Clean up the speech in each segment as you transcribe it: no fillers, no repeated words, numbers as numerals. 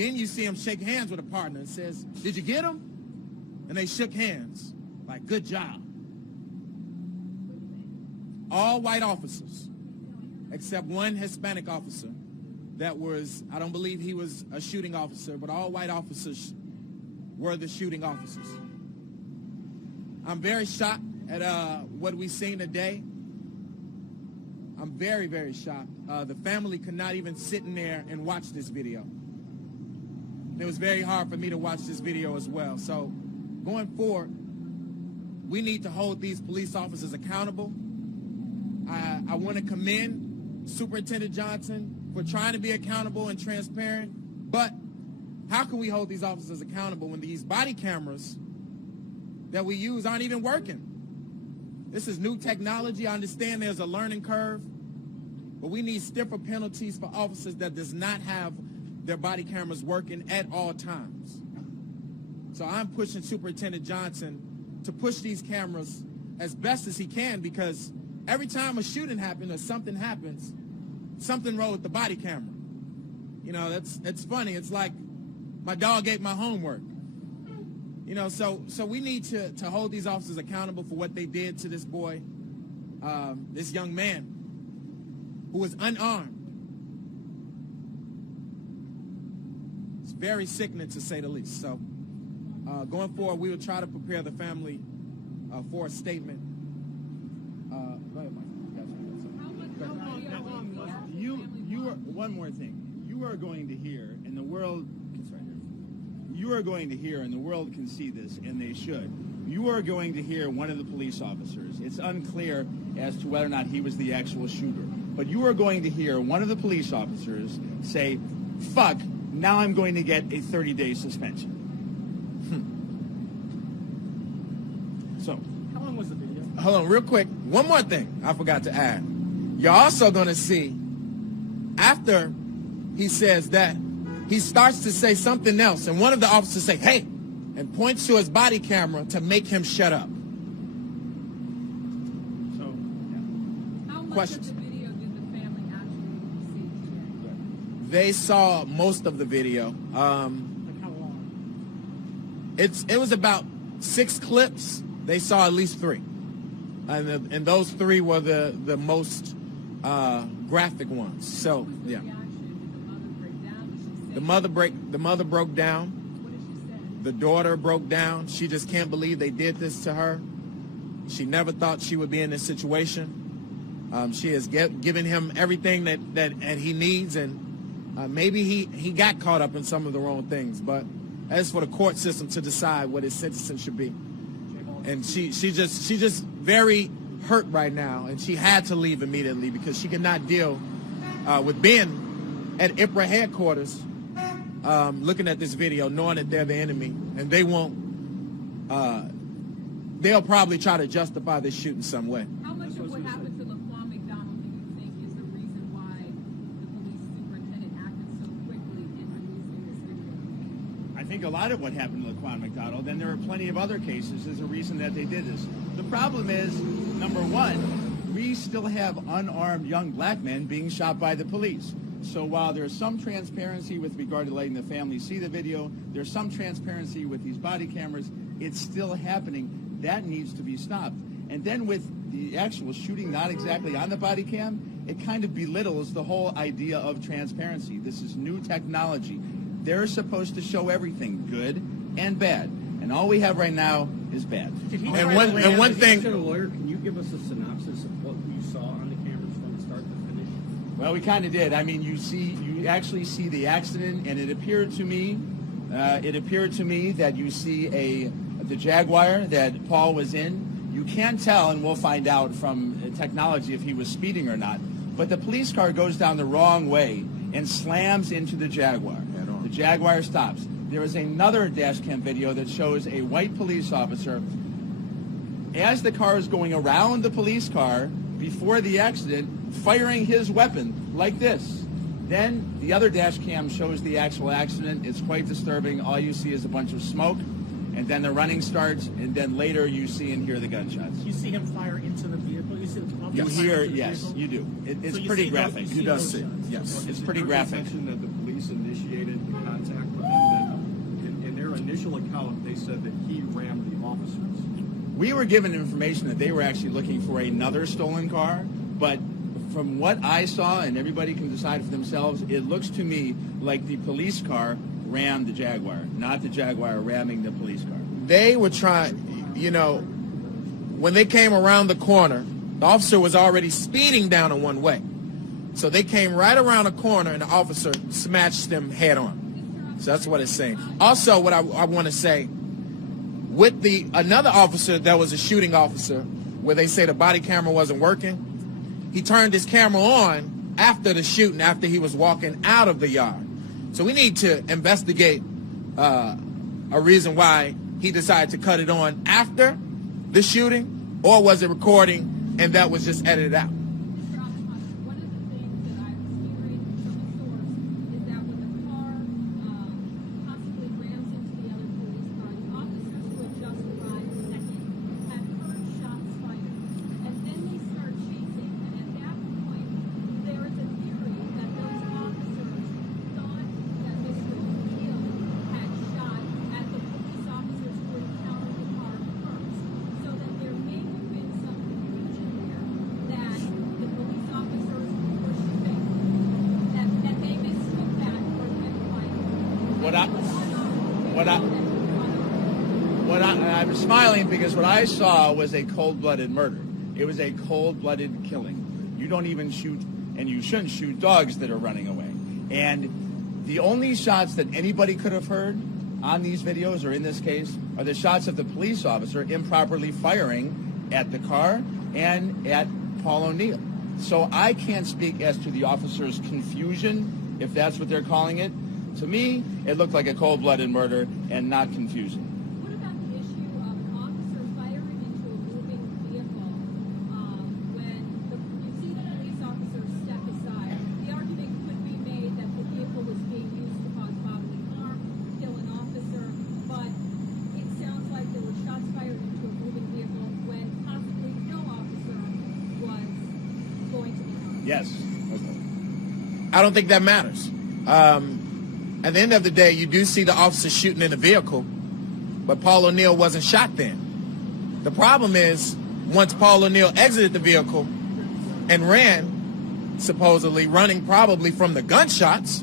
Then you see him shake hands with a partner and says, "Did you get him?" And they shook hands, like, "Good job." All white officers, except one Hispanic officer that was, I don't believe he was a shooting officer, but all white officers were the shooting officers. I'm very shocked at what we've seen today. I'm very, very shocked. The family could not even sit in there and watch this video. It was very hard for me to watch this video as well. So going forward, we need to hold these police officers accountable. I want to commend Superintendent Johnson for trying to be accountable and transparent, but how can we hold these officers accountable when these body cameras that we use aren't even working? This is new technology. I understand there's a learning curve, but we need stiffer penalties for officers that does not have their body cameras working at all times. So I'm pushing Superintendent Johnson to push these cameras as best as he can, because every time a shooting happens or something happens, something wrong with the body camera. You know, it's funny. It's like my dog ate my homework. You know, so we need to hold these officers accountable for what they did to this boy, this young man who was unarmed. It's very sickening, to say the least. So going forward, we will try to prepare the family for a statement. Go ahead, Mike. One more thing. You are going to hear, and the world, you are going to hear, and the world can see this, and they should. You are going to hear one of the police officers. It's unclear as to whether or not he was the actual shooter. But you are going to hear one of the police officers say, "Fuck, now I'm going to get a 30-day suspension." So, how long was the video? Hold on, real quick. One more thing I forgot to add. You're also going to see, after he says that, he starts to say something else, and one of the officers say, "Hey," and points to his body camera to make him shut up. So, yeah. How much Questions? of the video did the family actually see? They saw most of the video. Like how long? It was about 6 clips. They saw at least 3, and those 3 were the most graphic ones. So yeah. The mother broke down. What did she say? The daughter broke down. She just can't believe they did this to her. She never thought she would be in this situation. She has given him everything that he needs, and maybe he got caught up in some of the wrong things. But as for the court system to decide what his sentence should be, and she's just very hurt right now, and she had to leave immediately because she could not deal with being at IPRA headquarters. Looking at this video, knowing that they're the enemy, and they won't, they'll probably try to justify this shoot in some way. How much of what happened to Laquan McDonald do you think is the reason why the police superintendent acted so quickly in releasing this video? I think a lot of what happened to Laquan McDonald, and there are plenty of other cases, is the reason that they did this. The problem is, number one, we still have unarmed young black men being shot by the police. So while there's some transparency with regard to letting the family see the video, there's some transparency with these body cameras, it's still happening. That needs to be stopped. And then with the actual shooting not exactly on the body cam, it kind of belittles the whole idea of transparency. This is new technology. They're supposed to show everything, good and bad. And all we have right now is bad. And one thing, Lawyer, can you give us a synopsis of what you saw on the cameras from start to finish? Well, we kind of did. I mean, you actually see the accident, and it appeared to me that you see the Jaguar that Paul was in. You can't tell, and we'll find out from technology if he was speeding or not. But the police car goes down the wrong way and slams into the Jaguar. The Jaguar stops. There is another dash cam video that shows a white police officer as the car is going around the police car before the accident, firing his weapon like this. Then the other dash cam shows the actual accident. It's quite disturbing. All you see is a bunch of smoke, and then the running starts, and then later you see and hear the gunshots. You see him fire into the vehicle? You see the pump You fire hear, into the yes, vehicle? you do. It's So you pretty see graphic. those- you you see does those see, shots. yes. It's pretty graphic. That the police police initiated the contact with him, that in their initial account, they said that he rammed the officers. We were given information that they were actually looking for another stolen car, but from what I saw, and everybody can decide for themselves, it looks to me like the police car rammed the Jaguar, not the Jaguar ramming the police car. They were trying, you know, when they came around the corner, the officer was already speeding down a one-way. So they came right around the corner and the officer smashed them head on. So that's what it's saying. Also, what I want to say, with another officer that was a shooting officer, where they say the body camera wasn't working, he turned his camera on after the shooting, after he was walking out of the yard. So we need to investigate a reason why he decided to cut it on after the shooting, or was it recording and that was just edited out? One of the things that I was hearing from a source is that when the car possibly rams into the other police car, the officers who had just arrived second had heard shots fired. And then they start chasing. And at that point, there is a theory that those officers thought that Mr. O'Neill had shot at the police officers who encountered the car first. So that there may have been some confusion there that the police officers were shooting, that they mistook that for them I'm smiling because what I saw was a cold-blooded murder. It was a cold-blooded killing. You don't even shoot, and you shouldn't shoot dogs that are running away. And the only shots that anybody could have heard on these videos, or in this case, are the shots of the police officer improperly firing at the car and at Paul O'Neill. So I can't speak as to the officer's confusion, if that's what they're calling it. To me, it looked like a cold-blooded murder and not confusion. What about the issue of an officer firing into a moving vehicle when you see the police officer step aside? The argument could be made that the vehicle was being used to cause bodily harm, kill an officer, but it sounds like there were shots fired into a moving vehicle when possibly no officer was going to be harmed. Yes. I don't think that matters. At the end of the day, you do see the officer shooting in the vehicle, but Paul O'Neill wasn't shot then. The problem is, once Paul O'Neill exited the vehicle and ran, supposedly running probably from the gunshots,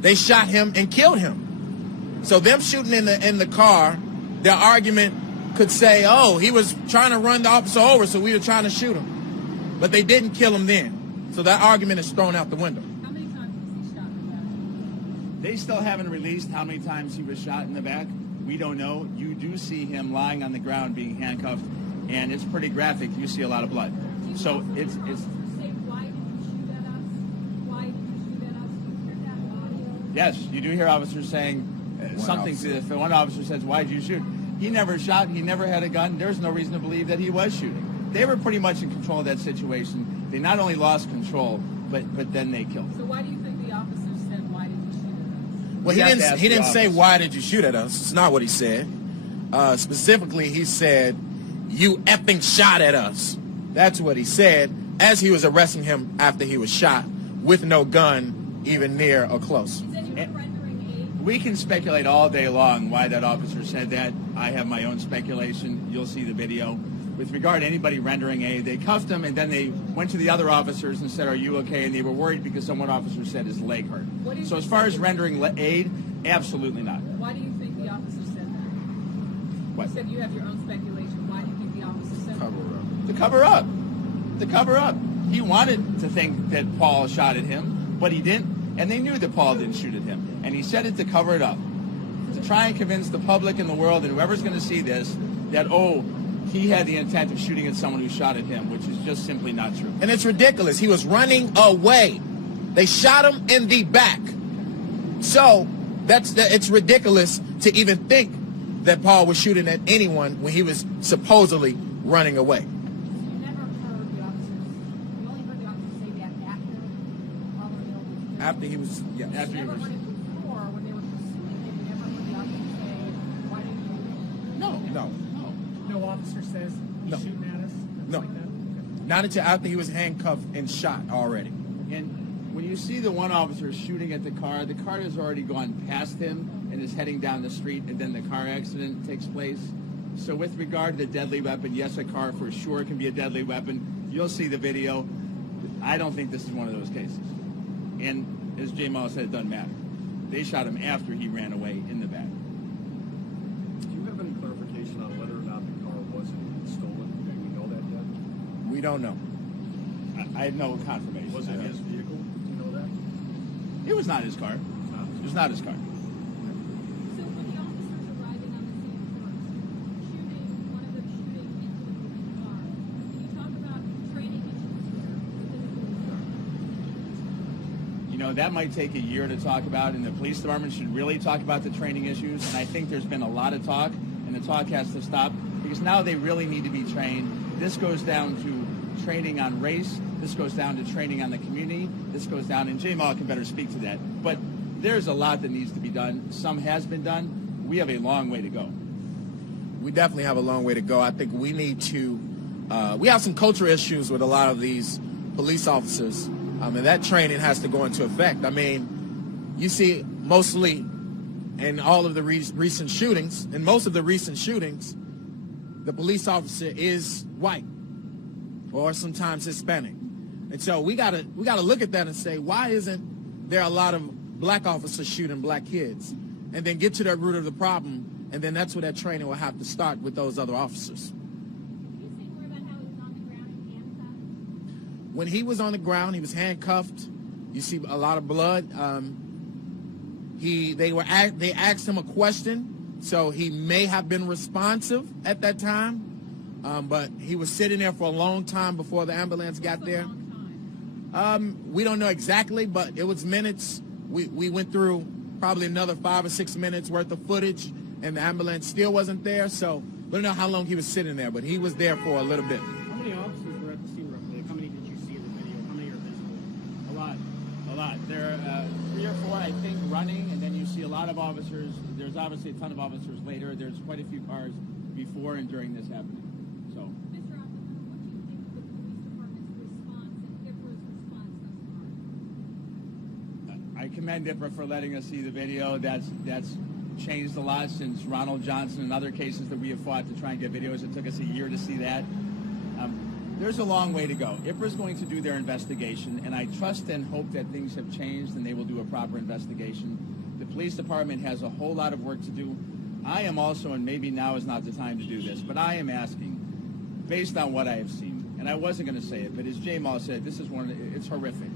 they shot him and killed him. So them shooting in the car, their argument could say, oh, he was trying to run the officer over, so we were trying to shoot him. But they didn't kill him then. So that argument is thrown out the window. How many times was he shot in the back? They still haven't released how many times he was shot in the back. We don't know. You do see him lying on the ground being handcuffed, and it's pretty graphic. You see a lot of blood. So it's Say, why did you shoot at us? Why did you shoot at us? You hear that audio? yes, you do hear officers saying something to this. One officer says, "Why did you shoot?" He never shot. He never had a gun. There's no reason to believe that he was shooting. They were pretty much in control of that situation. They not only lost control, but then they killed him. So why do you think the officer said, why did you shoot at us? Well, You have to ask he the didn't say, officer. why did you shoot at us? It's not what he said. Specifically, he said, you effing shot at us. That's what he said as he was arresting him after he was shot with no gun even near or close. He said you were rendering aid. We can speculate all day long why that officer said that. I have my own speculation. You'll see the video. With regard to anybody rendering aid, they cuffed him and then they went to the other officers and said, are you okay? And they were worried because some one officer said his leg hurt. What do you So as think far that as is? rendering aid, absolutely not. Why do you think the officer said that? What? You said you have your own speculation. Why do you think the officer said that? To cover up. To cover up. He wanted to think that Paul shot at him, but he didn't. And they knew that Paul didn't shoot at him. And he said it to cover it up. To try and convince the public and the world and whoever's going to see this that, oh, he had the intent of shooting at someone who shot at him, which is just simply not true. And it's ridiculous. He was running away. They shot him in the back. So it's ridiculous to even think that Paul was shooting at anyone when he was supposedly running away. You never heard the officers, you only heard the officers say that after Paul O'Neill was killed. After he was, yeah. After he You never was... heard it before when they were pursuing him. You never heard the officers say, why didn't you? No. No officer says he's No. shooting at us? No. Like that? Not until after he was handcuffed and shot already. And when you see the one officer shooting at the car has already gone past him and is heading down the street, and then the car accident takes place. So with regard to the deadly weapon, yes, a car for sure can be a deadly weapon. You'll see the video. I don't think this is one of those cases. And as Jamal said, it doesn't matter. They shot him after he ran away in the back. Do you have any clarification on whether or not the car was indeed stolen? Do we know that yet? We don't know. I have no confirmation. Was it his vehicle? Do you know that? It was not his car. It was not his car. So when the officers arriving on the scene first, one of them shooting into the police car, can you talk about training issues here within the police department? You know, that might take a year to talk about, and the police department should really talk about the training issues. And I think there's been a lot of talk, and the talk has to stop, because now they really need to be trained. This goes down to training on race. This goes down to training on the community. This goes down, and Jamal can better speak to that. But there's a lot that needs to be done. Some has been done. We have a long way to go. We definitely have a long way to go. I think we need to, we have some cultural issues with a lot of these police officers, and that training has to go into effect. I mean, you see mostly in all of the recent shootings, in most of the recent shootings, the police officer is white or sometimes Hispanic. And so we gotta look at that and say, why isn't there a lot of black officers shooting black kids? And then get to the root of the problem, and then that's where that training will have to start with those other officers. Can you say more about how he was on the ground and handcuffed? When he was on the ground, he was handcuffed. You see a lot of blood. They asked him a question, so he may have been responsive at that time, but he was sitting there for a long time before the ambulance got there. We don't know exactly, but it was minutes. We went through probably another 5 or 6 minutes worth of footage, and the ambulance still wasn't there, so we don't know how long he was sitting there, but he was there for a little bit. How many officers were at the scene roughly? Like, how many did you see in the video? How many are visible? A lot. There are 3 or 4, I think, running, and then you see a lot of officers. There's obviously a ton of officers later. There's quite a few cars before and during this happening. So, Mr. Oppenheimer, what do you think of the police department's response and IPRA's response thus far? I commend IPRA for letting us see the video. That's changed a lot since Ronald Johnson and other cases that we have fought to try and get videos. It took us a year to see that. There's a long way to go. IPRA is going to do their investigation, and I trust and hope that things have changed and they will do a proper investigation. The police department has a whole lot of work to do. I am also, and maybe now is not the time to do this, but I am asking, based on what I have seen, and I wasn't going to say it, but as Jamal said, this is it's horrific.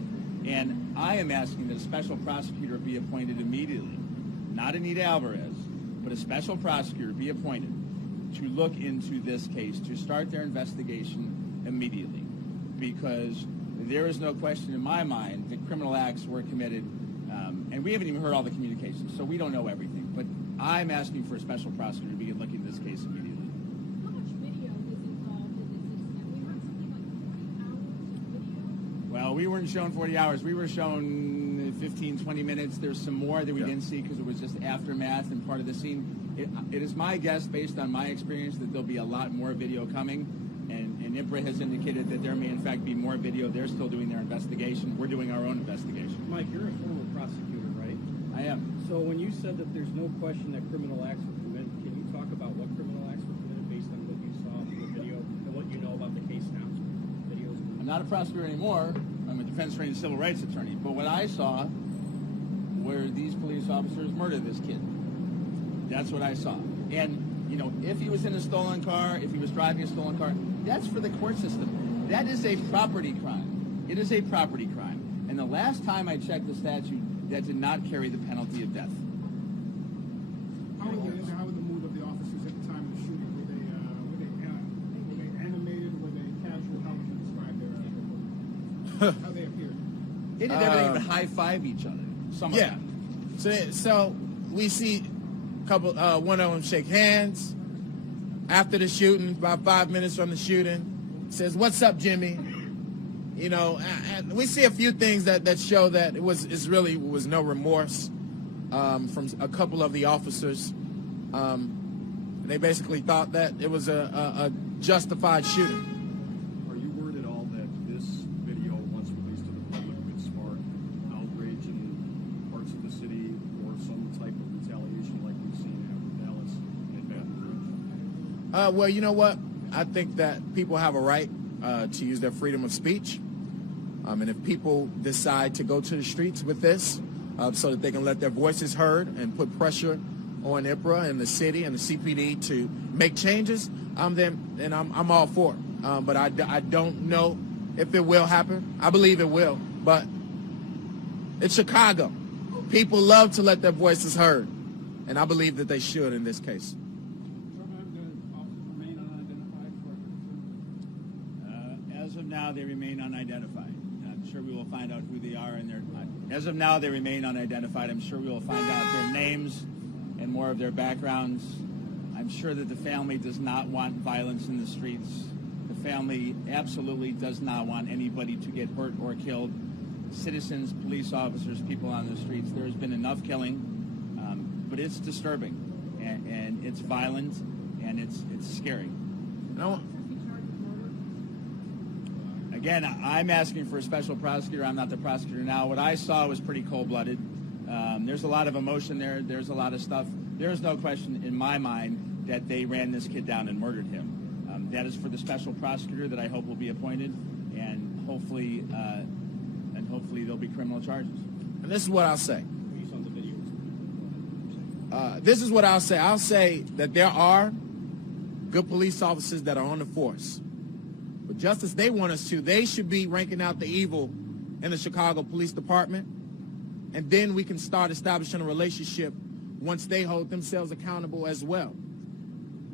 And I am asking that a special prosecutor be appointed immediately, not Anita Alvarez, but a special prosecutor be appointed to look into this case, to start their investigation immediately, because there is no question in my mind that criminal acts were committed, and we haven't even heard all the communications, so we don't know everything. But I'm asking for a special prosecutor to begin looking at this case immediately. How much video was involved in this incident? We heard something like 40 hours of video. Well, we weren't shown 40 hours. We were shown 15, 20 minutes. There's some more that we didn't see because it was just aftermath and part of the scene. It is my guess, based on my experience, that there'll be a lot more video coming. And IPRA has indicated that there may, in fact, be more video. They're still doing their investigation. We're doing our own investigation. Mike, you're a former prosecutor, right? I am. So when you said that there's no question that criminal acts were committed, can you talk about what criminal acts were committed based on what you saw from the video and what you know about the case now? Videos. I'm not a prosecutor anymore. I'm a defense-trained civil rights attorney. But what I saw were these police officers murder this kid. That's what I saw. And, you know, if he was in a stolen car, if he was driving a stolen car, that's for the court system. That is a property crime. It is a property crime. And the last time I checked the statute, that did not carry the penalty of death. How were the mood of the officers at the time of the shooting? Were they animated? Were they casual? How would you describe how they appeared? They did everything but high-five each other. Some of them. So we see one of them shake hands after the shooting, about 5 minutes from the shooting. Says, "What's up, Jimmy?" You know, and we see a few things that show that it was no remorse from a couple of the officers. They basically thought that it was a justified shooting. Are you worried at all that this video, once released to the public, could spark Well, you know what? I think that people have a right to use their freedom of speech. And if people decide to go to the streets with this so that they can let their voices heard and put pressure on IPRA and the city and the CPD to make changes, then I'm all for it. But I don't know if it will happen. I believe it will, but it's Chicago. People love to let their voices heard, and I believe that they should in this case. As of now, they remain unidentified. I'm sure we will find out who they are and their. As of now, they remain unidentified. I'm sure we will find out their names and more of their backgrounds. I'm sure that the family does not want violence in the streets. The family absolutely does not want anybody to get hurt or killed. Citizens, police officers, people on the streets. There has been enough killing, but it's disturbing, and it's violent, and it's scary. No. Again, I'm asking for a special prosecutor. I'm not the prosecutor now. What I saw was pretty cold-blooded. There's a lot of emotion there. There's a lot of stuff. There is no question in my mind that they ran this kid down and murdered him. That is for the special prosecutor that I hope will be appointed, and hopefully there'll be criminal charges. And this is what I'll say. Based on the video. This is what I'll say. I'll say that there are good police officers that are on the force. But just as they want us to, they should be ranking out the evil in the Chicago Police Department. And then we can start establishing a relationship once they hold themselves accountable as well.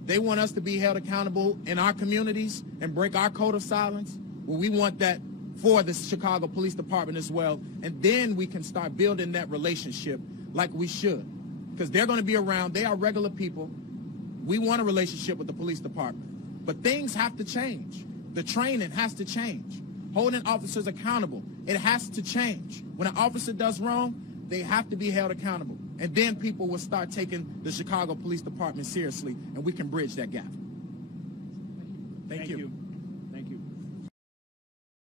They want us to be held accountable in our communities and break our code of silence. Well, we want that for the Chicago Police Department as well. And then we can start building that relationship like we should. Because they're going to be around. They are regular people. We want a relationship with the police department. But things have to change. The training has to change. Holding officers accountable, it has to change. When an officer does wrong, they have to be held accountable. And then people will start taking the Chicago Police Department seriously, and we can bridge that gap. Thank you.